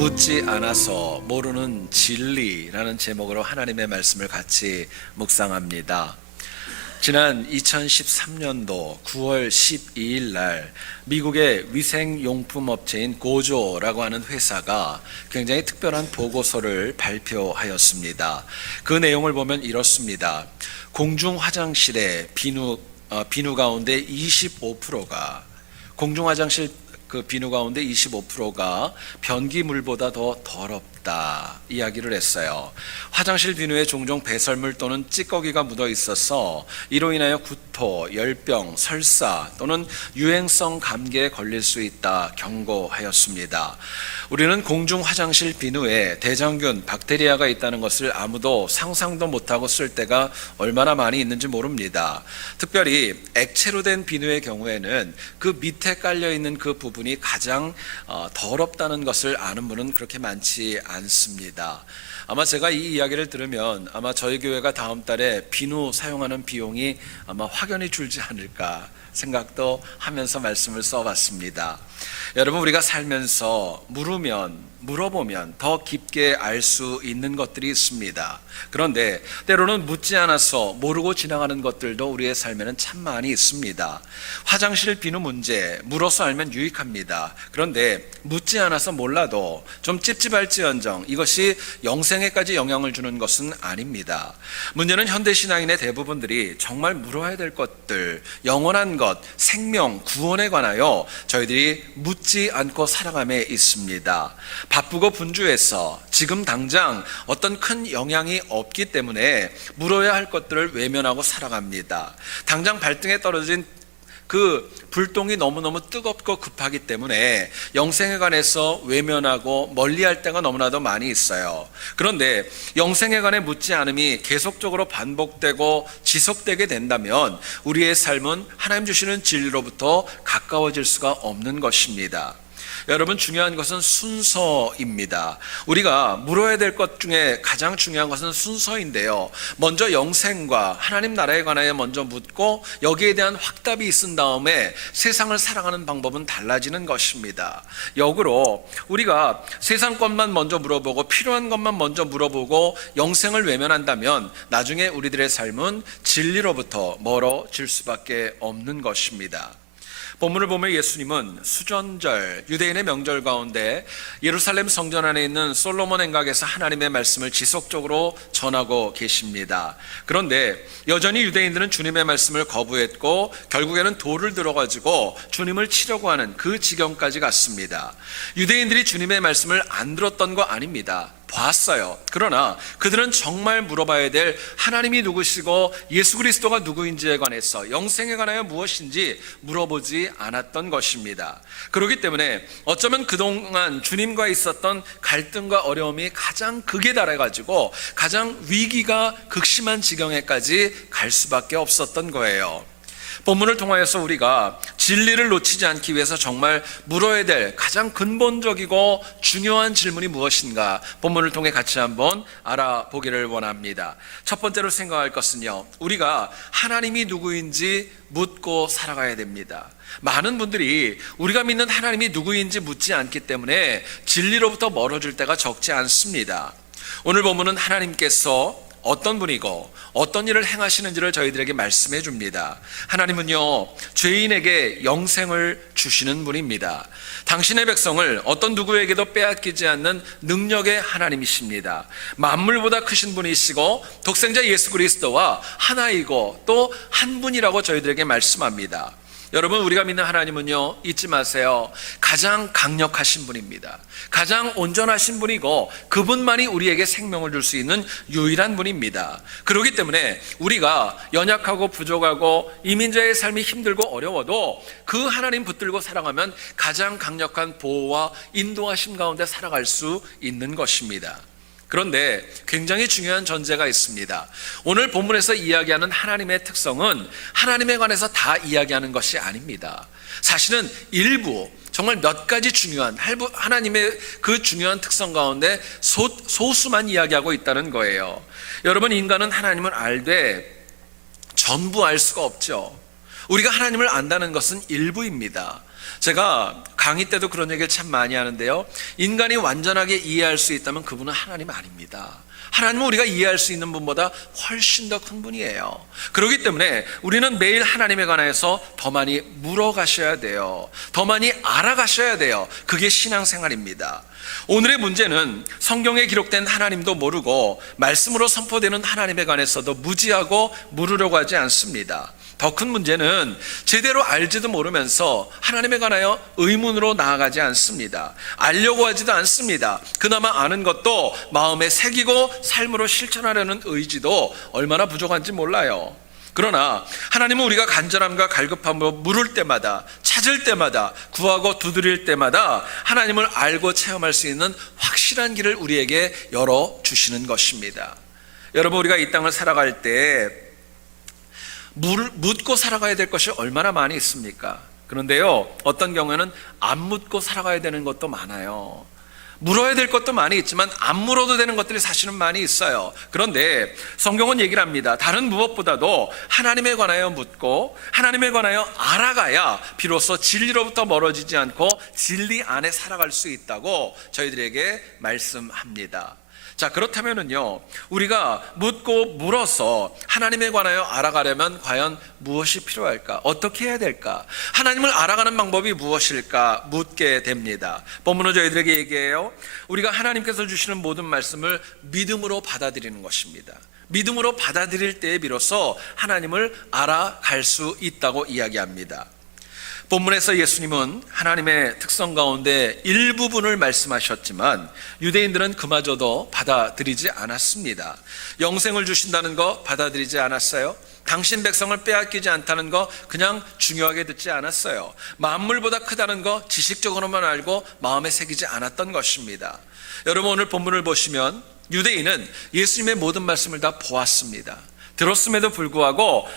묻지 않아서 모르는 진리라는 제목으로 하나님의 말씀을 같이 묵상합니다. 지난 2013년도 9월 12일 날 미국의 위생용품 업체인 고조라고 하는 회사가 굉장히 특별한 보고서를 발표하였습니다. 그 내용을 보면 이렇습니다. 공중 화장실의 비누 가운데 25%가 공중 화장실 비누 가운데 25%가 변기물보다 더 더럽다 이야기를 했어요. 화장실 비누에 종종 배설물 또는 찌꺼기가 묻어 있어서 이로 인하여 구토, 열병, 설사 또는 유행성 감기에 걸릴 수 있다 경고하였습니다. 우리는 공중 화장실 비누에 대장균, 박테리아가 있다는 것을 아무도 상상도 못하고 쓸 때가 얼마나 많이 있는지 모릅니다. 특별히 액체로 된 비누의 경우에는 그 밑에 깔려있는 그 부분이 가장 더럽다는 것을 아는 분은 그렇게 많지 않습니다. 아마 제가 이 이야기를 들으면 아마 저희 교회가 다음 달에 비누 사용하는 비용이 아마 확연히 줄지 않을까 생각도 하면서 말씀을 써봤습니다. 여러분, 우리가 살면서 물어보면 더 깊게 알 수 있는 것들이 있습니다. 그런데 때로는 묻지 않아서 모르고 지나가는 것들도 우리의 삶에는 참 많이 있습니다. 화장실 비누 문제, 물어서 알면 유익합니다. 그런데 묻지 않아서 몰라도 좀 찝찝할지언정 이것이 영생에까지 영향을 주는 것은 아닙니다. 문제는 현대신앙인의 대부분들이 정말 물어야 될 것들, 영원한 것, 생명, 구원에 관하여 저희들이 묻지 않고 살아감에 있습니다. 바쁘고 분주해서 지금 당장 어떤 큰 영향이 없기 때문에 물어야 할 것들을 외면하고 살아갑니다. 당장 발등에 떨어진 그 불똥이 너무너무 뜨겁고 급하기 때문에 영생에 관해서 외면하고 멀리할 때가 너무나도 많이 있어요. 그런데 영생에 관해 묻지 않음이 계속적으로 반복되고 지속되게 된다면 우리의 삶은 하나님 주시는 진리로부터 가까워질 수가 없는 것입니다. 여러분, 중요한 것은 순서입니다. 우리가 물어야 될 것 중에 가장 중요한 것은 순서인데요. 먼저 영생과 하나님 나라에 관하여 먼저 묻고 여기에 대한 확답이 있은 다음에 세상을 살아가는 방법은 달라지는 것입니다. 역으로 우리가 세상 것만 먼저 물어보고 필요한 것만 먼저 물어보고 영생을 외면한다면 나중에 우리들의 삶은 진리로부터 멀어질 수밖에 없는 것입니다. 본문을 보면 예수님은 수전절, 유대인의 명절 가운데 예루살렘 성전 안에 있는 솔로몬 행각에서 하나님의 말씀을 지속적으로 전하고 계십니다. 그런데 여전히 유대인들은 주님의 말씀을 거부했고 결국에는 돌을 들어가지고 주님을 치려고 하는 그 지경까지 갔습니다. 유대인들이 주님의 말씀을 안 들었던 거 아닙니다. 봤어요. 그러나 그들은 정말 물어봐야 될 하나님이 누구시고 예수 그리스도가 누구인지에 관해서 영생에 관하여 무엇인지 물어보지 않았던 것입니다. 그렇기 때문에 어쩌면 그동안 주님과 있었던 갈등과 어려움이 가장 극에 달해가지고 가장 위기가 극심한 지경에까지 갈 수밖에 없었던 거예요. 본문을 통하여서 우리가 진리를 놓치지 않기 위해서 정말 물어야 될 가장 근본적이고 중요한 질문이 무엇인가 본문을 통해 같이 한번 알아보기를 원합니다. 첫 번째로 생각할 것은요, 우리가 하나님이 누구인지 묻고 살아가야 됩니다. 많은 분들이 우리가 믿는 하나님이 누구인지 묻지 않기 때문에 진리로부터 멀어질 때가 적지 않습니다. 오늘 본문은 하나님께서 어떤 분이고 어떤 일을 행하시는지를 저희들에게 말씀해 줍니다. 하나님은요, 죄인에게 영생을 주시는 분입니다. 당신의 백성을 어떤 누구에게도 빼앗기지 않는 능력의 하나님이십니다. 만물보다 크신 분이시고 독생자 예수 그리스도와 하나이고 또 한 분이라고 저희들에게 말씀합니다. 여러분, 우리가 믿는 하나님은요, 잊지 마세요. 가장 강력하신 분입니다. 가장 온전하신 분이고 그분만이 우리에게 생명을 줄 수 있는 유일한 분입니다. 그렇기 때문에 우리가 연약하고 부족하고 이민자의 삶이 힘들고 어려워도 그 하나님 붙들고 살아가면 가장 강력한 보호와 인도하심 가운데 살아갈 수 있는 것입니다. 그런데 굉장히 중요한 전제가 있습니다. 오늘 본문에서 이야기하는 하나님의 특성은 하나님에 관해서 다 이야기하는 것이 아닙니다. 사실은 일부, 정말 몇 가지 중요한 하나님의 그 중요한 특성 가운데 소수만 이야기하고 있다는 거예요. 여러분, 인간은 하나님을 알되 전부 알 수가 없죠. 우리가 하나님을 안다는 것은 일부입니다. 제가 강의 때도 그런 얘기를 참 많이 하는데요, 인간이 완전하게 이해할 수 있다면 그분은 하나님 아닙니다. 하나님은 우리가 이해할 수 있는 분보다 훨씬 더 큰 분이에요. 그렇기 때문에 우리는 매일 하나님에 관해서 더 많이 물어가셔야 돼요. 더 많이 알아가셔야 돼요. 그게 신앙생활입니다. 오늘의 문제는 성경에 기록된 하나님도 모르고 말씀으로 선포되는 하나님에 관해서도 무지하고 물으려고 하지 않습니다. 더 큰 문제는 제대로 알지도 모르면서 하나님에 관하여 의문으로 나아가지 않습니다. 알려고 하지도 않습니다. 그나마 아는 것도 마음에 새기고 삶으로 실천하려는 의지도 얼마나 부족한지 몰라요. 그러나 하나님은 우리가 간절함과 갈급함으로 물을 때마다, 찾을 때마다, 구하고 두드릴 때마다 하나님을 알고 체험할 수 있는 확실한 길을 우리에게 열어주시는 것입니다. 여러분, 우리가 이 땅을 살아갈 때 묻고 살아가야 될 것이 얼마나 많이 있습니까? 그런데요, 어떤 경우에는 안 묻고 살아가야 되는 것도 많아요. 물어야 될 것도 많이 있지만 안 물어도 되는 것들이 사실은 많이 있어요. 그런데 성경은 얘기를 합니다. 다른 무엇보다도 하나님에 관하여 묻고 하나님에 관하여 알아가야 비로소 진리로부터 멀어지지 않고 진리 안에 살아갈 수 있다고 저희들에게 말씀합니다. 자, 그렇다면은요, 우리가 묻고 물어서 하나님에 관하여 알아가려면 과연 무엇이 필요할까? 어떻게 해야 될까? 하나님을 알아가는 방법이 무엇일까? 묻게 됩니다. 본문은 저희들에게 얘기해요. 우리가 하나님께서 주시는 모든 말씀을 믿음으로 받아들이는 것입니다. 믿음으로 받아들일 때에 비로소 하나님을 알아갈 수 있다고 이야기합니다. 본문에서 예수님은 하나님의 특성 가운데 일부분을 말씀하셨지만 유대인들은 그마저도 받아들이지 않았습니다. 영생을 주신다는 거 받아들이지 않았어요. 당신 백성을 빼앗기지 않다는 거 그냥 중요하게 듣지 않았어요. 만물보다 크다는 거 지식적으로만 알고 마음에 새기지 않았던 것입니다. 여러분, 오늘 본문을 보시면 유대인은 예수님의 모든 말씀을 다 보았습니다. 들었음에도 불구하고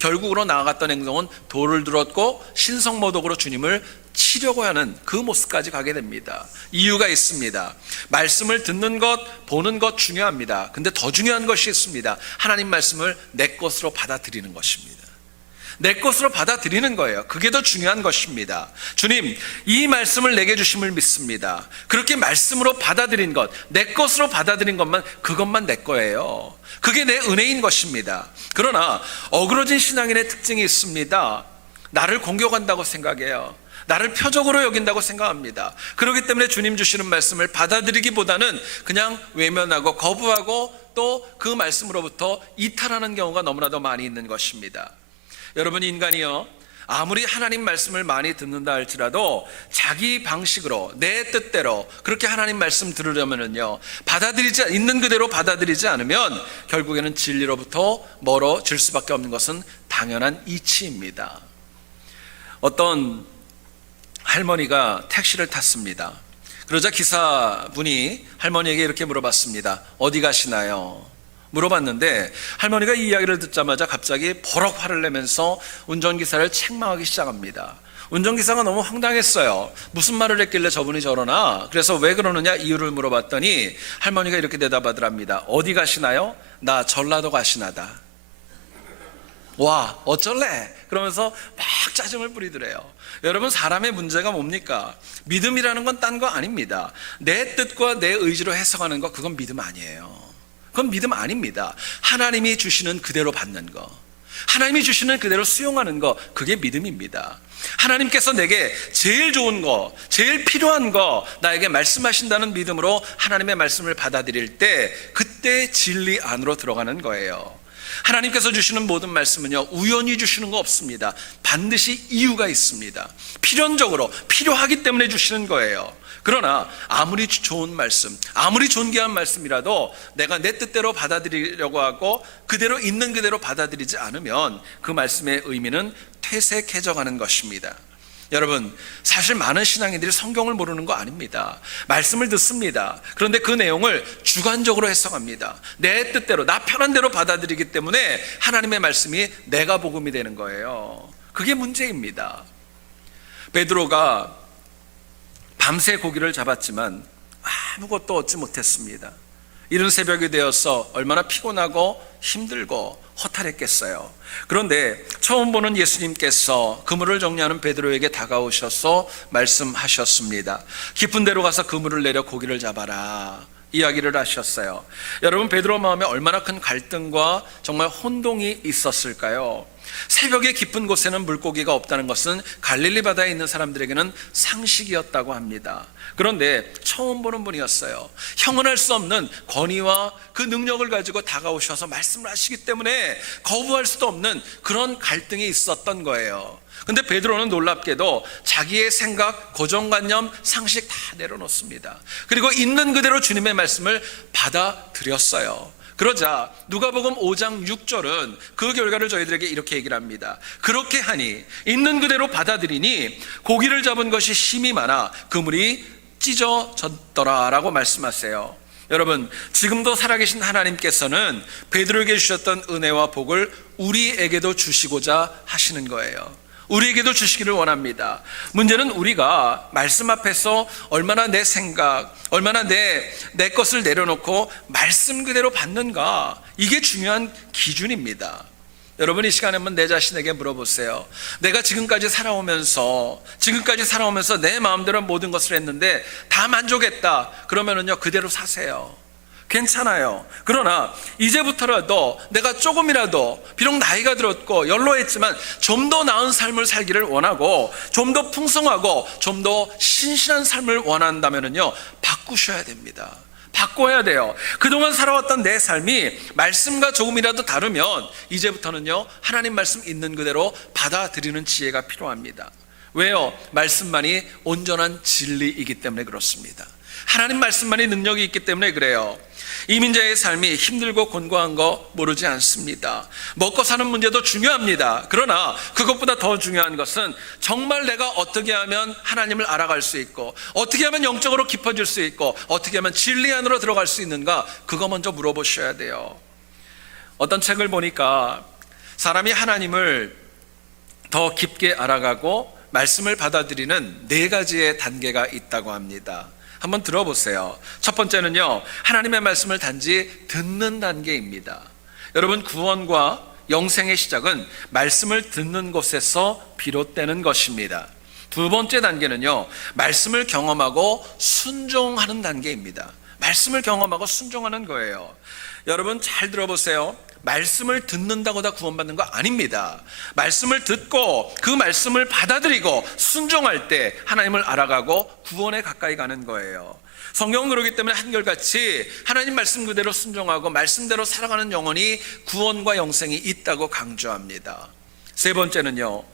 결국으로 나아갔던 행동은 돌을 들었고 신성모독으로 주님을 치려고 하는 그 모습까지 가게 됩니다. 이유가 있습니다. 말씀을 듣는 것, 보는 것 중요합니다. 근데 더 중요한 것이 있습니다. 하나님 말씀을 내 것으로 받아들이는 것입니다. 내 것으로 받아들이는 거예요. 그게 더 중요한 것입니다. 주님, 이 말씀을 내게 주심을 믿습니다. 그렇게 말씀으로 받아들인 것, 내 것으로 받아들인 것만, 그것만 내 거예요. 그게 내 은혜인 것입니다. 그러나 어그러진 신앙인의 특징이 있습니다. 나를 공격한다고 생각해요. 나를 표적으로 여긴다고 생각합니다. 그렇기 때문에 주님 주시는 말씀을 받아들이기보다는 그냥 외면하고 거부하고 또 그 말씀으로부터 이탈하는 경우가 너무나도 많이 있는 것입니다. 여러분, 인간이요, 아무리 하나님 말씀을 많이 듣는다 할지라도 자기 방식으로 내 뜻대로 그렇게 하나님 말씀 들으려면요, 있는 그대로 받아들이지 않으면 결국에는 진리로부터 멀어질 수밖에 없는 것은 당연한 이치입니다. 어떤 할머니가 택시를 탔습니다. 그러자 기사분이 할머니에게 이렇게 물어봤습니다. 어디 가시나요? 물어봤는데 할머니가 이 이야기를 듣자마자 갑자기 버럭 화를 내면서 운전기사를 책망하기 시작합니다. 운전기사가 너무 황당했어요. 무슨 말을 했길래 저분이 저러나? 그래서 왜 그러느냐 이유를 물어봤더니 할머니가 이렇게 대답하더랍니다. 어디 가시나요? 나 전라도 가시나다. 와, 어쩔래? 그러면서 막 짜증을 부리더래요. 여러분, 사람의 문제가 뭡니까? 믿음이라는 건 딴 거 아닙니다. 내 뜻과 내 의지로 해석하는 거, 그건 믿음 아니에요. 그건 믿음 아닙니다. 하나님이 주시는 그대로 받는 거, 하나님이 주시는 그대로 수용하는 거, 그게 믿음입니다. 하나님께서 내게 제일 좋은 거, 제일 필요한 거 나에게 말씀하신다는 믿음으로 하나님의 말씀을 받아들일 때 그때 진리 안으로 들어가는 거예요. 하나님께서 주시는 모든 말씀은요, 우연히 주시는 거 없습니다. 반드시 이유가 있습니다. 필연적으로 필요하기 때문에 주시는 거예요. 그러나 아무리 좋은 말씀, 아무리 존귀한 말씀이라도 내가 내 뜻대로 받아들이려고 하고 그대로 있는 그대로 받아들이지 않으면 그 말씀의 의미는 퇴색해져가는 것입니다. 여러분, 사실 많은 신앙인들이 성경을 모르는 거 아닙니다. 말씀을 듣습니다. 그런데 그 내용을 주관적으로 해석합니다. 내 뜻대로, 나 편한 대로 받아들이기 때문에 하나님의 말씀이 내가 복음이 되는 거예요. 그게 문제입니다. 베드로가 밤새 고기를 잡았지만 아무것도 얻지 못했습니다. 이른 새벽이 되어서 얼마나 피곤하고 힘들고 허탈했겠어요. 그런데 처음 보는 예수님께서 그물을 정리하는 베드로에게 다가오셔서 말씀하셨습니다. 깊은 데로 가서 그물을 내려 고기를 잡아라, 이야기를 하셨어요. 여러분, 베드로 마음에 얼마나 큰 갈등과 정말 혼동이 있었을까요? 새벽에 깊은 곳에는 물고기가 없다는 것은 갈릴리 바다에 있는 사람들에게는 상식이었다고 합니다. 그런데 처음 보는 분이었어요. 형언할 수 없는 권위와 그 능력을 가지고 다가오셔서 말씀을 하시기 때문에 거부할 수도 없는 그런 갈등이 있었던 거예요. 근데 베드로는 놀랍게도 자기의 생각, 고정관념, 상식 다 내려놓습니다. 그리고 있는 그대로 주님의 말씀을 받아들였어요. 그러자 누가복음 5장 6절은 그 결과를 저희들에게 이렇게 얘기를 합니다. 그렇게 하니 있는 그대로 받아들이니 고기를 잡은 것이 힘이 많아 그물이 찢어졌더라 라고 말씀하세요. 여러분, 지금도 살아계신 하나님께서는 베드로에게 주셨던 은혜와 복을 우리에게도 주시고자 하시는 거예요. 우리에게도 주시기를 원합니다. 문제는 우리가 말씀 앞에서 얼마나 내 생각, 얼마나 내 것을 내려놓고 말씀 그대로 받는가, 이게 중요한 기준입니다. 여러분, 이 시간에 한번 내 자신에게 물어보세요. 내가 지금까지 살아오면서 내 마음대로 모든 것을 했는데 다 만족했다 그러면은요, 그대로 사세요. 괜찮아요. 그러나 이제부터라도 내가 조금이라도, 비록 나이가 들었고 연로했지만 좀 더 나은 삶을 살기를 원하고 좀 더 풍성하고 좀 더 신실한 삶을 원한다면요, 바꾸셔야 됩니다. 바꿔야 돼요. 그동안 살아왔던 내 삶이 말씀과 조금이라도 다르면 이제부터는요, 하나님 말씀 있는 그대로 받아들이는 지혜가 필요합니다. 왜요? 말씀만이 온전한 진리이기 때문에 그렇습니다. 하나님 말씀만이 능력이 있기 때문에 그래요. 이민자의 삶이 힘들고 곤고한 거 모르지 않습니다. 먹고 사는 문제도 중요합니다. 그러나 그것보다 더 중요한 것은 정말 내가 어떻게 하면 하나님을 알아갈 수 있고, 어떻게 하면 영적으로 깊어질 수 있고, 어떻게 하면 진리 안으로 들어갈 수 있는가, 그거 먼저 물어보셔야 돼요. 어떤 책을 보니까 사람이 하나님을 더 깊게 알아가고 말씀을 받아들이는 4가지의 단계가 있다고 합니다. 한번 들어보세요. 첫 번째는요, 하나님의 말씀을 단지 듣는 단계입니다. 여러분, 구원과 영생의 시작은 말씀을 듣는 곳에서 비롯되는 것입니다. 두 번째 단계는요, 말씀을 경험하고 순종하는 단계입니다. 말씀을 경험하고 순종하는 거예요. 여러분, 잘 들어보세요. 말씀을 듣는다고 다 구원받는 거 아닙니다. 말씀을 듣고 그 말씀을 받아들이고 순종할 때 하나님을 알아가고 구원에 가까이 가는 거예요. 성경은 그렇기 때문에 한결같이 하나님 말씀 그대로 순종하고 말씀대로 살아가는 영혼이 구원과 영생이 있다고 강조합니다. 세 번째는요,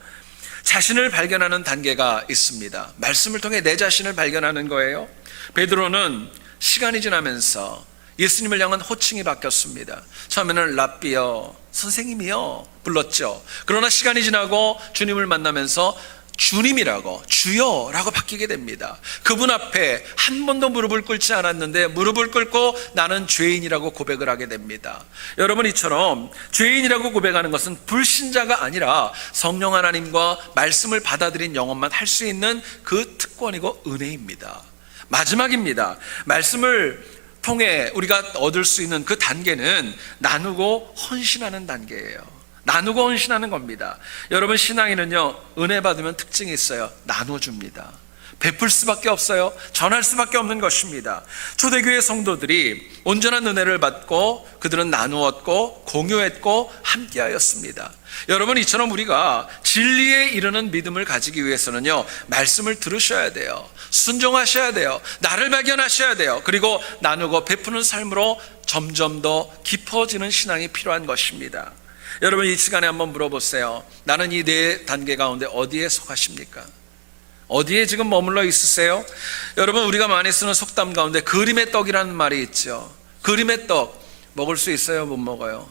자신을 발견하는 단계가 있습니다. 말씀을 통해 내 자신을 발견하는 거예요. 베드로는 시간이 지나면서 예수님을 향한 호칭이 바뀌었습니다. 처음에는 랍비여, 선생님이여 불렀죠. 그러나 시간이 지나고 주님을 만나면서 주님이라고, 주여라고 바뀌게 됩니다. 그분 앞에 한 번도 무릎을 꿇지 않았는데 무릎을 꿇고 나는 죄인이라고 고백을 하게 됩니다. 여러분, 이처럼 죄인이라고 고백하는 것은 불신자가 아니라 성령 하나님과 말씀을 받아들인 영혼만 할 수 있는 그 특권이고 은혜입니다. 마지막입니다. 말씀을 통해 우리가 얻을 수 있는 그 단계는 나누고 헌신하는 단계예요. 나누고 헌신하는 겁니다. 여러분, 신앙인은요, 은혜 받으면 특징이 있어요. 나눠줍니다. 베풀 수밖에 없어요. 전할 수밖에 없는 것입니다. 초대교회 성도들이 온전한 은혜를 받고 그들은 나누었고 공유했고 함께하였습니다. 여러분, 이처럼 우리가 진리에 이르는 믿음을 가지기 위해서는요, 말씀을 들으셔야 돼요. 순종하셔야 돼요. 나를 발견하셔야 돼요. 그리고 나누고 베푸는 삶으로 점점 더 깊어지는 신앙이 필요한 것입니다. 여러분, 이 시간에 한번 물어보세요. 나는 이 4단계 가운데 어디에 속하십니까? 어디에 지금 머물러 있으세요? 여러분, 우리가 많이 쓰는 속담 가운데 그림의 떡이라는 말이 있죠. 그림의 떡 먹을 수 있어요? 못 먹어요?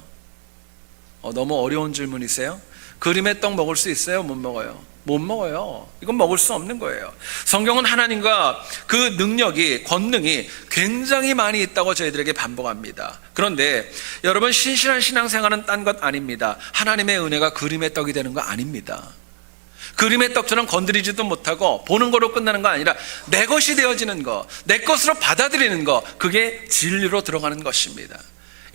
너무 어려운 질문이세요? 그림의 떡 먹을 수 있어요? 못 먹어요? 못 먹어요. 이건 먹을 수 없는 거예요. 성경은 하나님과 그 능력이, 권능이 굉장히 많이 있다고 저희들에게 반복합니다. 그런데 여러분, 신실한 신앙생활은 딴 것 아닙니다. 하나님의 은혜가 그림의 떡이 되는 거 아닙니다. 그림의 떡처럼 건드리지도 못하고 보는 거로 끝나는 거 아니라 내 것이 되어지는 거, 내 것으로 받아들이는 거, 그게 진리로 들어가는 것입니다.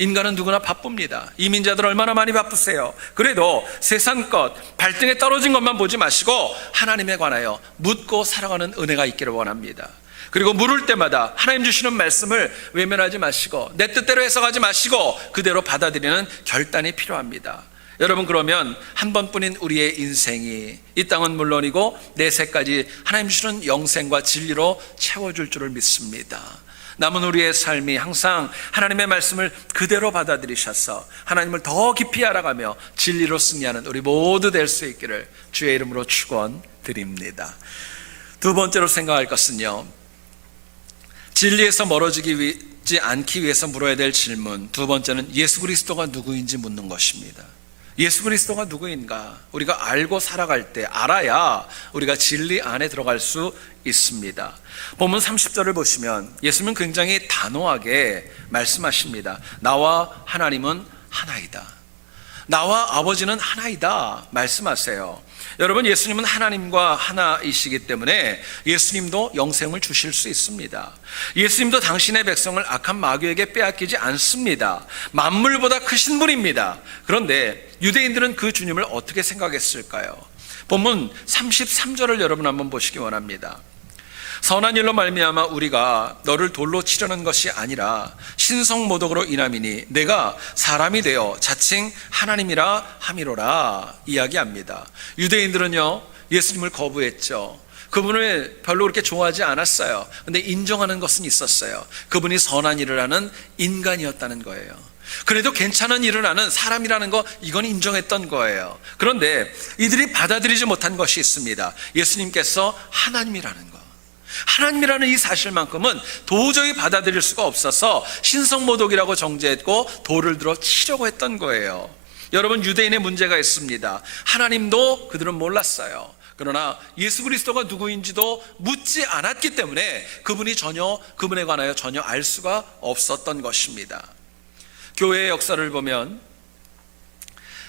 인간은 누구나 바쁩니다. 이민자들 얼마나 많이 바쁘세요. 그래도 세상 것, 발등에 떨어진 것만 보지 마시고 하나님에 관하여 묻고 살아가는 은혜가 있기를 원합니다. 그리고 물을 때마다 하나님 주시는 말씀을 외면하지 마시고 내 뜻대로 해석하지 마시고 그대로 받아들이는 결단이 필요합니다. 여러분, 그러면 한 번뿐인 우리의 인생이 이 땅은 물론이고 내세까지 하나님 주시는 영생과 진리로 채워줄 줄을 믿습니다. 남은 우리의 삶이 항상 하나님의 말씀을 그대로 받아들이셔서 하나님을 더 깊이 알아가며 진리로 승리하는 우리 모두 될 수 있기를 주의 이름으로 축원드립니다. 두 번째로 생각할 것은요, 진리에서 멀어지지 않기 위해서 물어야 될 질문, 두 번째는 예수 그리스도가 누구인지 묻는 것입니다. 예수 그리스도가 누구인가 우리가 알고 살아갈 때, 알아야 우리가 진리 안에 들어갈 수 있습니다. 본문 30절을 보시면 예수님은 굉장히 단호하게 말씀하십니다. 나와 하나님은 하나이다. 나와 아버지는 하나이다 말씀하세요. 여러분, 예수님은 하나님과 하나이시기 때문에 예수님도 영생을 주실 수 있습니다. 예수님도 당신의 백성을 악한 마귀에게 빼앗기지 않습니다. 만물보다 크신 분입니다. 그런데 유대인들은 그 주님을 어떻게 생각했을까요? 본문 33절을 여러분 한번 보시기 원합니다. 선한 일로 말미암아 우리가 너를 돌로 치려는 것이 아니라 신성모독으로 인함이니 내가 사람이 되어 자칭 하나님이라 함이로라 이야기합니다. 유대인들은요, 예수님을 거부했죠. 그분을 별로 그렇게 좋아하지 않았어요. 근데 인정하는 것은 있었어요. 그분이 선한 일을 하는 인간이었다는 거예요. 그래도 괜찮은 일을 하는 사람이라는 거, 이건 인정했던 거예요. 그런데 이들이 받아들이지 못한 것이 있습니다. 예수님께서 하나님이라는 거, 하나님이라는 이 사실만큼은 도저히 받아들일 수가 없어서 신성모독이라고 정죄했고 돌을 들어 치려고 했던 거예요. 여러분, 유대인의 문제가 있습니다. 하나님도 그들은 몰랐어요. 그러나 예수 그리스도가 누구인지도 묻지 않았기 때문에 그분에 관하여 전혀 알 수가 없었던 것입니다. 교회의 역사를 보면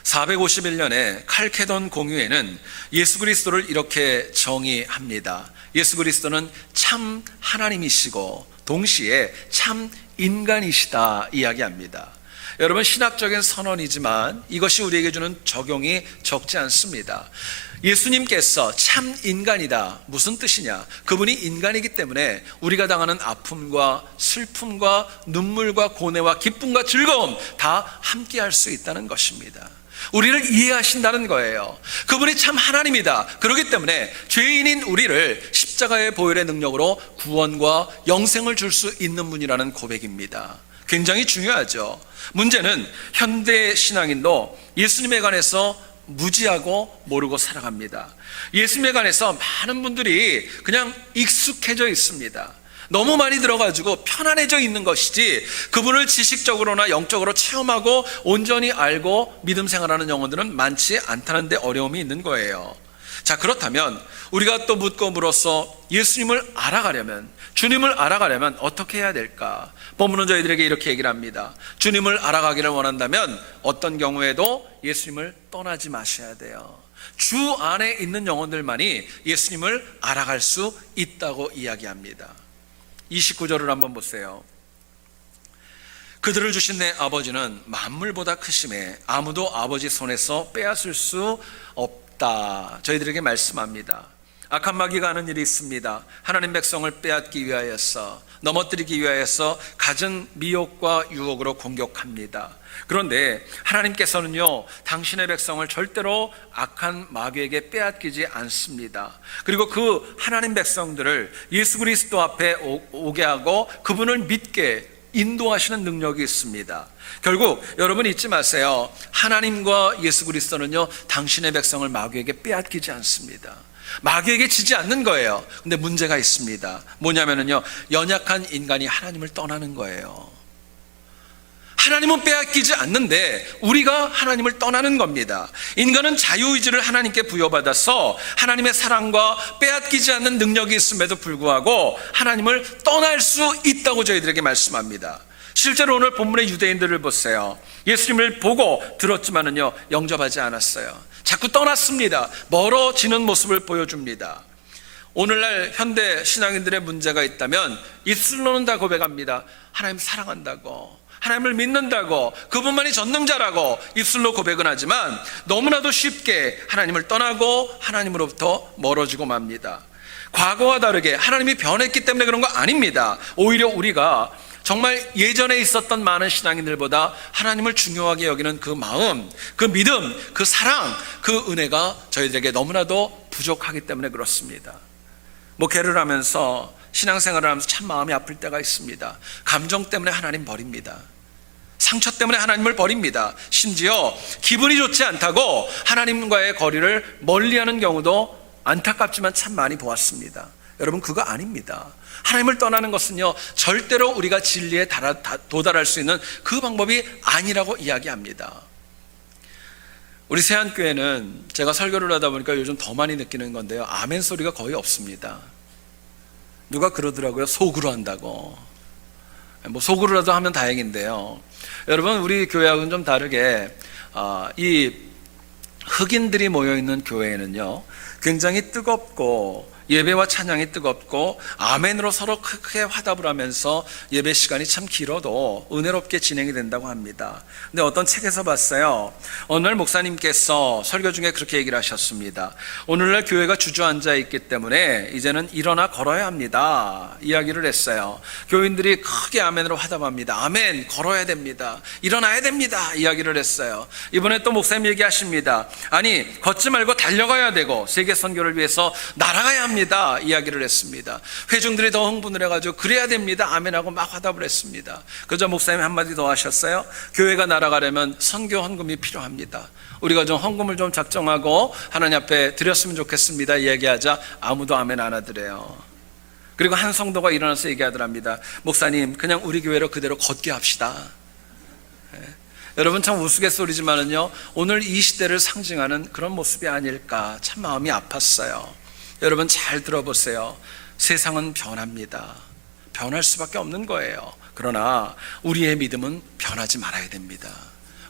451년에 칼케돈 공유에는 예수 그리스도를 이렇게 정의합니다. 예수 그리스도는 참 하나님이시고 동시에 참 인간이시다 이야기합니다. 여러분, 신학적인 선언이지만 이것이 우리에게 주는 적용이 적지 않습니다. 예수님께서 참 인간이다. 무슨 뜻이냐? 그분이 인간이기 때문에 우리가 당하는 아픔과 슬픔과 눈물과 고뇌와 기쁨과 즐거움 다 함께 할 수 있다는 것입니다. 우리를 이해하신다는 거예요. 그분이 참 하나님이다. 그렇기 때문에 죄인인 우리를 십자가의 보혈의 능력으로 구원과 영생을 줄 수 있는 분이라는 고백입니다. 굉장히 중요하죠. 문제는 현대 신앙인도 예수님에 관해서 무지하고 모르고 살아갑니다. 예수님에 관해서 많은 분들이 그냥 익숙해져 있습니다. 너무 많이 들어가지고 편안해져 있는 것이지 그분을 지식적으로나 영적으로 체험하고 온전히 알고 믿음 생활하는 영혼들은 많지 않다는 데 어려움이 있는 거예요. 자, 그렇다면 우리가 또 묻고 물어서 예수님을 알아가려면, 주님을 알아가려면 어떻게 해야 될까? 본문은 저희들에게 이렇게 얘기를 합니다. 주님을 알아가기를 원한다면 어떤 경우에도 예수님을 떠나지 마셔야 돼요. 주 안에 있는 영혼들만이 예수님을 알아갈 수 있다고 이야기합니다. 29절을 한번 보세요. 그들을 주신 내 아버지는 만물보다 크심에 아무도 아버지 손에서 빼앗을 수 없다. 저희들에게 말씀합니다. 악한 마귀가 하는 일이 있습니다. 하나님 백성을 빼앗기 위하여서, 넘어뜨리기 위하여서 갖은 미혹과 유혹으로 공격합니다. 그런데 하나님께서는요, 당신의 백성을 절대로 악한 마귀에게 빼앗기지 않습니다. 그리고 그 하나님 백성들을 예수 그리스도 앞에 오게 하고 그분을 믿게 인도하시는 능력이 있습니다. 결국 여러분 잊지 마세요. 하나님과 예수 그리스도는요, 당신의 백성을 마귀에게 빼앗기지 않습니다. 마귀에게 지지 않는 거예요. 근데 문제가 있습니다. 뭐냐면요, 연약한 인간이 하나님을 떠나는 거예요. 하나님은 빼앗기지 않는데 우리가 하나님을 떠나는 겁니다. 인간은 자유의지를 하나님께 부여받아서 하나님의 사랑과 빼앗기지 않는 능력이 있음에도 불구하고 하나님을 떠날 수 있다고 저희들에게 말씀합니다. 실제로 오늘 본문의 유대인들을 보세요. 예수님을 보고 들었지만은요, 영접하지 않았어요. 자꾸 떠났습니다. 멀어지는 모습을 보여줍니다. 오늘날 현대 신앙인들의 문제가 있다면 입술로는 다 고백합니다. 하나님 사랑한다고, 하나님을 믿는다고, 그분만이 전능자라고 입술로 고백은 하지만 너무나도 쉽게 하나님을 떠나고 하나님으로부터 멀어지고 맙니다. 과거와 다르게 하나님이 변했기 때문에 그런 거 아닙니다. 오히려 우리가 정말 예전에 있었던 많은 신앙인들보다 하나님을 중요하게 여기는 그 마음, 그 믿음, 그 사랑, 그 은혜가 저희들에게 너무나도 부족하기 때문에 그렇습니다. 목회를 하면서, 신앙생활을 하면서 참 마음이 아플 때가 있습니다. 감정 때문에 하나님 버립니다. 상처 때문에 하나님을 버립니다. 심지어 기분이 좋지 않다고 하나님과의 거리를 멀리하는 경우도 안타깝지만 참 많이 보았습니다. 여러분, 그거 아닙니다. 하나님을 떠나는 것은요, 절대로 우리가 진리에 도달할 수 있는 그 방법이 아니라고 이야기합니다. 우리 세안교회는 제가 설교를 하다 보니까 요즘 더 많이 느끼는 건데요, 아멘 소리가 거의 없습니다. 누가 그러더라고요. 속으로 한다고. 뭐 속으로라도 하면 다행인데요, 여러분, 우리 교회하고는 좀 다르게 이 흑인들이 모여있는 교회에는요, 굉장히 뜨겁고 예배와 찬양이 뜨겁고 아멘으로 서로 크게 화답을 하면서 예배 시간이 참 길어도 은혜롭게 진행이 된다고 합니다. 근데 어떤 책에서 봤어요. 오늘 목사님께서 설교 중에 그렇게 얘기를 하셨습니다. 오늘날 교회가 주저앉아 있기 때문에 이제는 일어나 걸어야 합니다, 이야기를 했어요. 교인들이 크게 아멘으로 화답합니다. 아멘, 걸어야 됩니다, 일어나야 됩니다, 이야기를 했어요. 이번에 또 목사님 얘기하십니다. 아니, 걷지 말고 달려가야 되고 세계 선교를 위해서 날아가야 합니다, 이야기를 했습니다. 회중들이 더 흥분을 해가지고 그래야 됩니다, 아멘하고 막 화답을 했습니다. 그저 목사님 한마디 더 하셨어요. 교회가 날아가려면 선교 헌금이 필요합니다. 우리가 좀 헌금을 좀 작정하고 하나님 앞에 드렸으면 좋겠습니다, 이야기하자 아무도 아멘 안 하더래요. 그리고 한 성도가 일어나서 얘기하더랍니다. 목사님, 그냥 우리 교회로 그대로 걷게 합시다. 여러분, 참 우스갯소리지만은요, 오늘 이 시대를 상징하는 그런 모습이 아닐까, 참 마음이 아팠어요. 여러분, 잘 들어보세요. 세상은 변합니다. 변할 수밖에 없는 거예요. 그러나 우리의 믿음은 변하지 말아야 됩니다.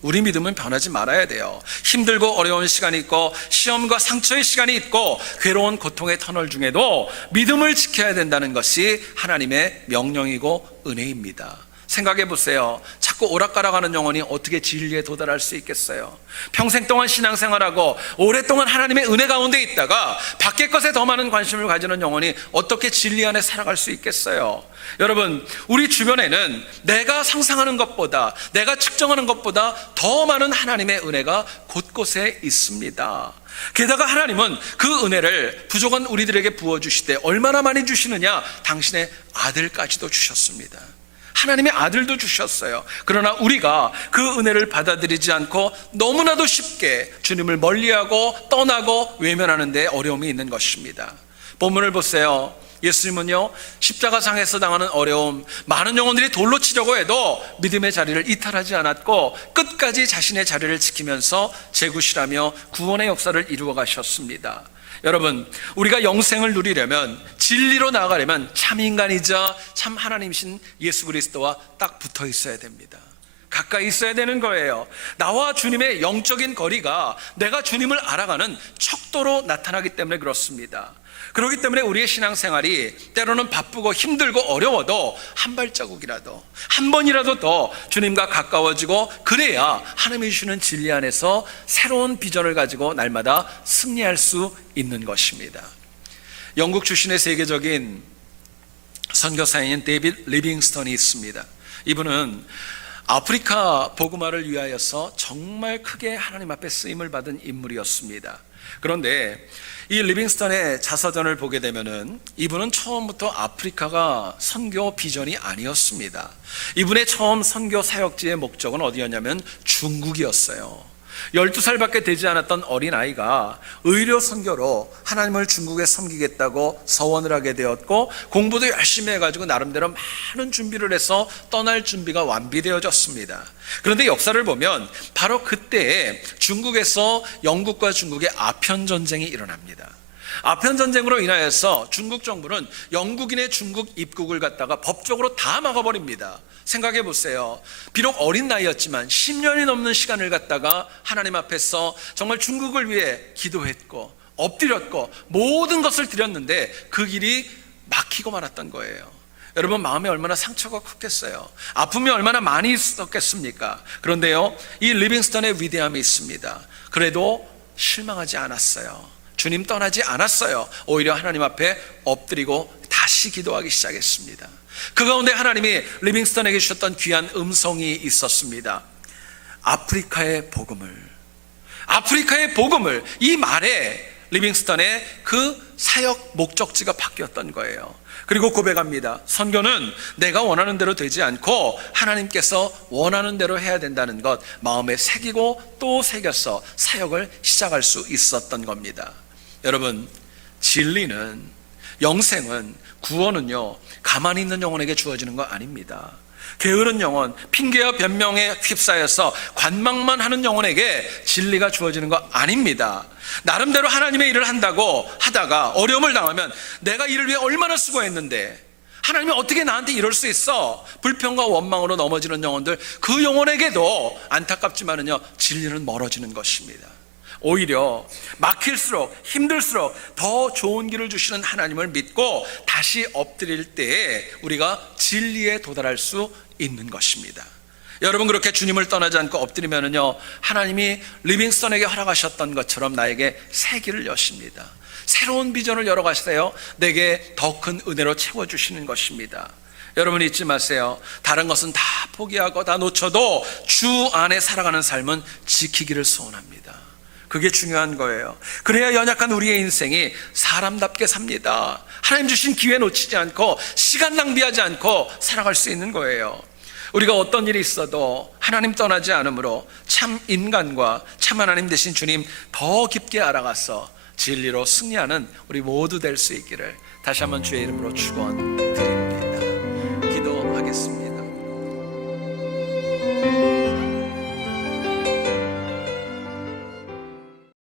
우리 믿음은 변하지 말아야 돼요. 힘들고 어려운 시간이 있고 시험과 상처의 시간이 있고 괴로운 고통의 터널 중에도 믿음을 지켜야 된다는 것이 하나님의 명령이고 은혜입니다. 생각해 보세요. 자꾸 오락가락하는 영혼이 어떻게 진리에 도달할 수 있겠어요? 평생 동안 신앙생활하고 오랫동안 하나님의 은혜 가운데 있다가 밖의 것에 더 많은 관심을 가지는 영혼이 어떻게 진리 안에 살아갈 수 있겠어요? 여러분, 우리 주변에는 내가 상상하는 것보다, 내가 측정하는 것보다 더 많은 하나님의 은혜가 곳곳에 있습니다. 게다가 하나님은 그 은혜를 부족한 우리들에게 부어주시되 얼마나 많이 주시느냐? 당신의 아들까지도 주셨습니다. 하나님의 아들도 주셨어요. 그러나 우리가 그 은혜를 받아들이지 않고 너무나도 쉽게 주님을 멀리하고 떠나고 외면하는 데 어려움이 있는 것입니다. 본문을 보세요. 예수님은요, 십자가상에서 당하는 어려움, 많은 영혼들이 돌로 치려고 해도 믿음의 자리를 이탈하지 않았고 끝까지 자신의 자리를 지키면서 재구실하며 구원의 역사를 이루어 가셨습니다. 여러분, 우리가 영생을 누리려면, 진리로 나아가려면 참 인간이자 참 하나님이신 예수 그리스도와 딱 붙어 있어야 됩니다. 가까이 있어야 되는 거예요. 나와 주님의 영적인 거리가 내가 주님을 알아가는 척도로 나타나기 때문에 그렇습니다. 그렇기 때문에 우리의 신앙생활이 때로는 바쁘고 힘들고 어려워도 한 발자국이라도, 한 번이라도 더 주님과 가까워지고, 그래야 하나님이 주시는 진리 안에서 새로운 비전을 가지고 날마다 승리할 수 있는 것입니다. 영국 출신의 세계적인 선교사인 데이빗 리빙스턴이 있습니다. 이분은 아프리카 복음화를 위하여서 정말 크게 하나님 앞에 쓰임을 받은 인물이었습니다. 그런데 이 리빙스턴의 자서전을 보게 되면은 이분은 처음부터 아프리카가 선교 비전이 아니었습니다. 이분의 처음 선교 사역지의 목적은 어디였냐면 중국이었어요. 12살밖에 되지 않았던 어린아이가 의료 선교로 하나님을 중국에 섬기겠다고 서원을 하게 되었고, 공부도 열심히 해가지고 나름대로 많은 준비를 해서 떠날 준비가 완비되어졌습니다. 그런데 역사를 보면 바로 그때에 중국에서 영국과 중국의 아편전쟁이 일어납니다. 아편전쟁으로 인하여서 중국 정부는 영국인의 중국 입국을 갖다가 법적으로 다 막아버립니다. 생각해 보세요. 비록 어린 나이였지만 10년이 넘는 시간을 갖다가 하나님 앞에서 정말 중국을 위해 기도했고 엎드렸고 모든 것을 드렸는데 그 길이 막히고 말았던 거예요. 여러분, 마음에 얼마나 상처가 컸겠어요. 아픔이 얼마나 많이 있었겠습니까? 그런데요, 이 리빙스턴의 위대함이 있습니다. 그래도 실망하지 않았어요. 주님 떠나지 않았어요. 오히려 하나님 앞에 엎드리고 다시 기도하기 시작했습니다. 그 가운데 하나님이 리빙스턴에게 주셨던 귀한 음성이 있었습니다. 아프리카의 복음을, 이 말에 리빙스턴의 그 사역 목적지가 바뀌었던 거예요. 그리고 고백합니다. 선교는 내가 원하는 대로 되지 않고 하나님께서 원하는 대로 해야 된다는 것 마음에 새기고 또 새겨서 사역을 시작할 수 있었던 겁니다. 여러분, 진리는, 영생은, 구원은요 가만히 있는 영혼에게 주어지는 거 아닙니다. 게으른 영혼, 핑계와 변명에 휩싸여서 관망만 하는 영혼에게 진리가 주어지는 거 아닙니다. 나름대로 하나님의 일을 한다고 하다가 어려움을 당하면 내가 이를 위해 얼마나 수고했는데 하나님이 어떻게 나한테 이럴 수 있어? 불평과 원망으로 넘어지는 영혼들, 그 영혼에게도 안타깝지만은요 진리는 멀어지는 것입니다. 오히려 막힐수록, 힘들수록 더 좋은 길을 주시는 하나님을 믿고 다시 엎드릴 때에 우리가 진리에 도달할 수 있는 것입니다. 여러분, 그렇게 주님을 떠나지 않고 엎드리면은요 하나님이 리빙스턴에게 허락하셨던 것처럼 나에게 새 길을 여십니다. 새로운 비전을 열어가세요. 내게 더 큰 은혜로 채워주시는 것입니다. 여러분, 잊지 마세요. 다른 것은 다 포기하고 다 놓쳐도 주 안에 살아가는 삶은 지키기를 소원합니다. 그게 중요한 거예요. 그래야 연약한 우리의 인생이 사람답게 삽니다. 하나님 주신 기회 놓치지 않고 시간 낭비하지 않고 살아갈 수 있는 거예요. 우리가 어떤 일이 있어도 하나님 떠나지 않으므로 참 인간과 참 하나님 되신 주님 더 깊게 알아가서 진리로 승리하는 우리 모두 될 수 있기를 다시 한번 주의 이름으로 축원드립니다.